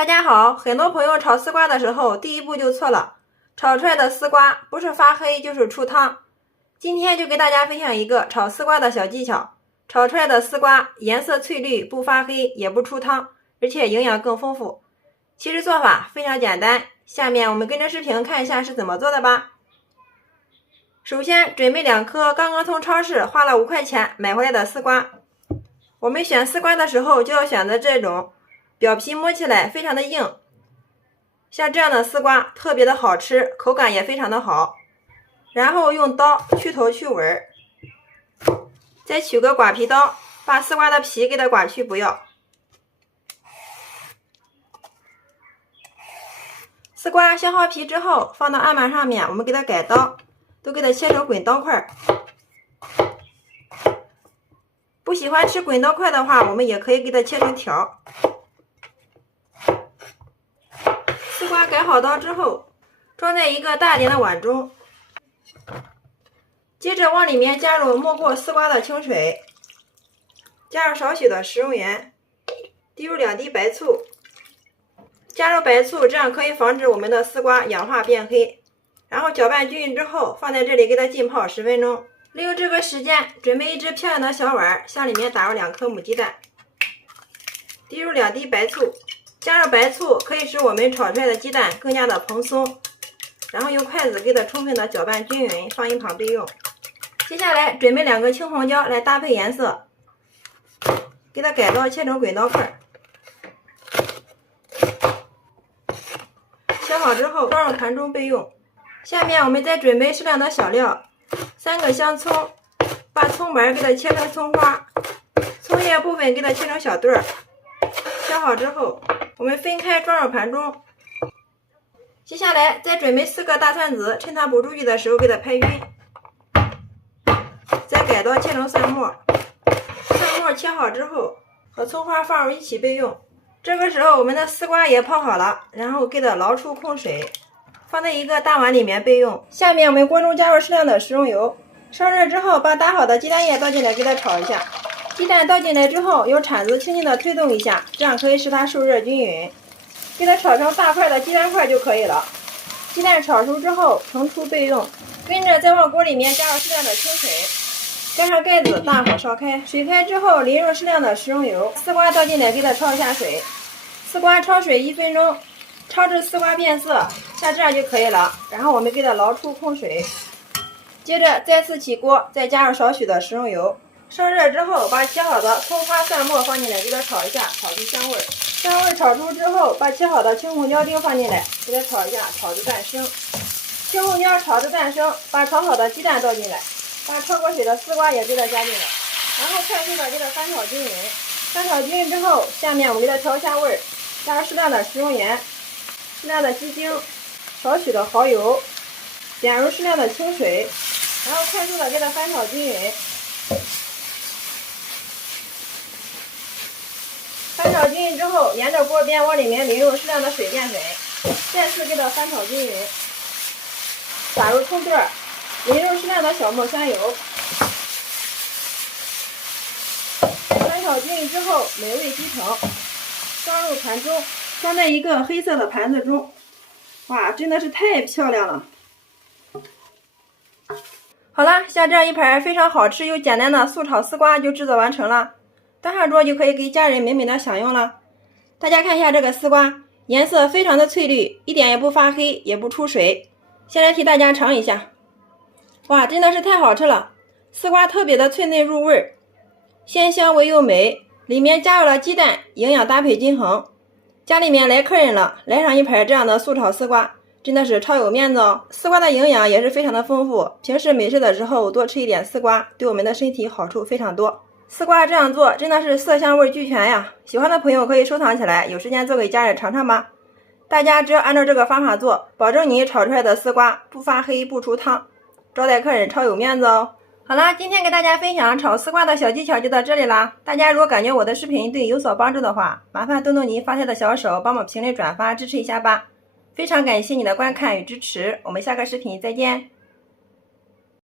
大家好，很多朋友炒丝瓜的时候，第一步就错了，炒出来的丝瓜不是发黑就是出汤。今天就给大家分享一个炒丝瓜的小技巧，炒出来的丝瓜颜色翠绿，不发黑，也不出汤，而且营养更丰富。其实做法非常简单，下面我们跟着视频看一下是怎么做的吧。首先准备2颗刚刚从超市花了5块钱买回来的丝瓜。我们选丝瓜的时候就要选择这种表皮摸起来非常的硬，像这样的丝瓜特别的好吃，口感也非常的好。然后用刀去头去尾，再取个刮皮刀，把丝瓜的皮给它刮去不要。丝瓜削好皮之后放到案板上面，我们给它改刀，都给它切成滚刀块。不喜欢吃滚刀块的话，我们也可以给它切成条。丝瓜改好刀之后，装在一个大点的碗中，接着往里面加入没过丝瓜的清水，加入少许的食用盐，滴入2滴白醋，加入白醋，这样可以防止我们的丝瓜氧化变黑。然后搅拌均匀之后，放在这里给它浸泡10分钟。利用这个时间，准备一只漂亮的小碗，向里面打入2颗母鸡蛋，滴入2滴白醋，加入白醋可以使我们炒出来的鸡蛋更加的蓬松。然后用筷子给它充分的搅拌均匀，放一旁备用。接下来准备2个青红椒来搭配颜色，给它改刀切成滚刀块。切好之后装入盘中备用。下面我们再准备适量的小料，3个香葱，把葱白给它切成葱花，葱叶部分给它切成小段儿。切好之后，我们分开装入盘中。接下来再准备4个大蒜子，趁它不注意的时候给它拍匀，再改刀切成蒜末。蒜末切好之后，和葱花放入一起备用。这个时候我们的丝瓜也泡好了，然后给它捞出控水，放在一个大碗里面备用。下面我们锅中加入适量的食用油，烧热之后把打好的鸡蛋液倒进来给它炒一下。鸡蛋倒进来之后，用铲子轻轻的推动一下，这样可以使它受热均匀。给它炒成大块的鸡蛋块就可以了。鸡蛋炒熟之后盛出备用。跟着再往锅里面加入适量的清水，盖上盖子，大火烧开。水开之后淋入适量的食用油，丝瓜倒进来给它焯一下水。丝瓜焯水1分钟，焯至丝瓜变色，像这样就可以了。然后我们给它捞出控水，接着再次起锅，再加入少许的食用油。烧热之后，把切好的葱花蒜末放进来给它炒一下，炒出香味。香味炒出之后，把切好的青红椒丁放进来，给它炒一下，炒至淡生。青红椒炒至淡生，把炒好的鸡蛋倒进来，把焯过水的丝瓜也给它加进来，然后快速的给它翻炒均匀。翻炒均匀之后，下面我们给它调一下味儿，加入适量的食用盐、适量的鸡精、少许的蚝油，点入适量的清水，然后快速的给它翻炒均匀。翻炒均匀之后，沿着锅边往里面淋入适量的水淀粉，再次给它翻炒均匀。打入葱段，淋入适量的小磨香油。翻炒均匀之后，美味即成，装入盘中，装在一个黑色的盘子中。哇，真的是太漂亮了！好了，像这样一盘非常好吃又简单的素炒丝瓜就制作完成了。端上桌就可以给家人美美的享用了。大家看一下这个丝瓜，颜色非常的翠绿，一点也不发黑，也不出水。先来替大家尝一下，哇，真的是太好吃了！丝瓜特别的脆嫩入味，鲜香味又美，里面加入了鸡蛋，营养搭配均衡。家里面来客人了，来上一盘这样的素炒丝瓜，真的是超有面子哦！丝瓜的营养也是非常的丰富，平时没事的时候多吃一点丝瓜，对我们的身体好处非常多。丝瓜这样做真的是色香味俱全呀！喜欢的朋友可以收藏起来，有时间做给家人尝尝吧。大家只要按照这个方法做，保证你炒出来的丝瓜不发黑不出汤，招待客人超有面子哦。好啦，今天给大家分享炒丝瓜的小技巧就到这里啦。大家如果感觉我的视频对你有所帮助的话，麻烦动动您发财的小手，帮我评论转发支持一下吧。非常感谢你的观看与支持，我们下个视频再见。